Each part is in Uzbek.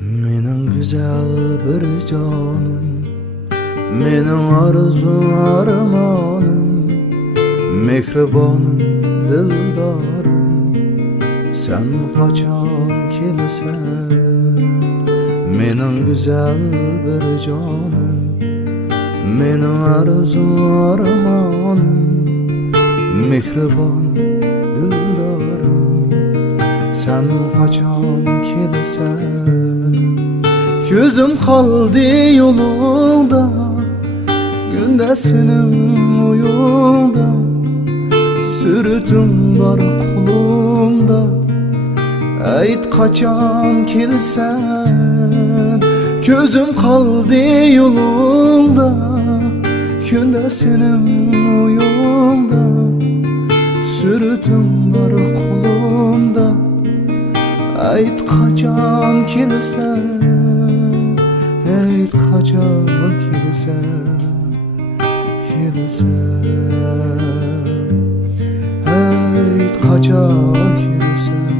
Mening güzel bir canım, mening arzu armanım, mehribanım, dildarım, sen kaçan kelsen. Mening güzel bir canım, mening arzu armanım, mehribanım, dildarım, sen kaçan kelsen. Gözüm kaldı yolunda, gündesinim uyunda, sürütüm var kulumda. Ayt kaçan kelsen. Gözüm kaldı yolunda, gündesinim uyunda, sürütüm var kulumda. Ayt kaçan kelsen. Ayt kaçan kelsen, ayt kaçan kelsen,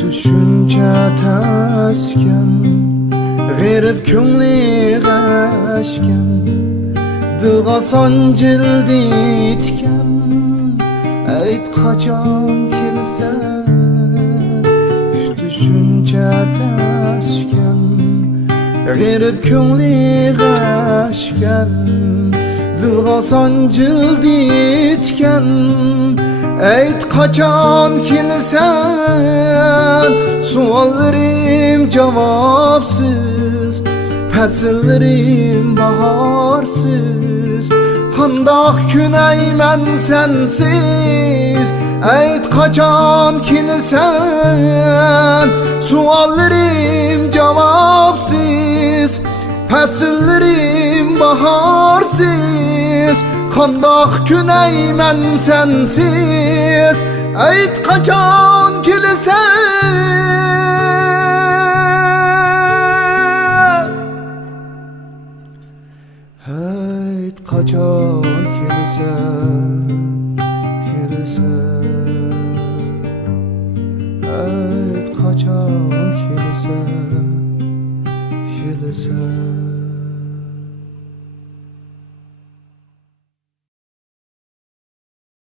Düşünce tasken, g'erib ko'ngli g'ashgan, dilga sancildi itgan. Ayt qachon kelsan. Düşünce tasken, g'erib ko'ngli g'ashgan, dilga sancildi itgan. Ayt qachon kelsan. Suallarım cevapsız, fəsillərim baharsız. Qandaq günəymen sensiz. Ayt qachon kelsan. Suallarım cevapsız, fəsillərim baharsız. Qandaq günəymen sensiz. Ayt qachon kelsan. Ayt qachon kelsan, ayt qachon kelsan.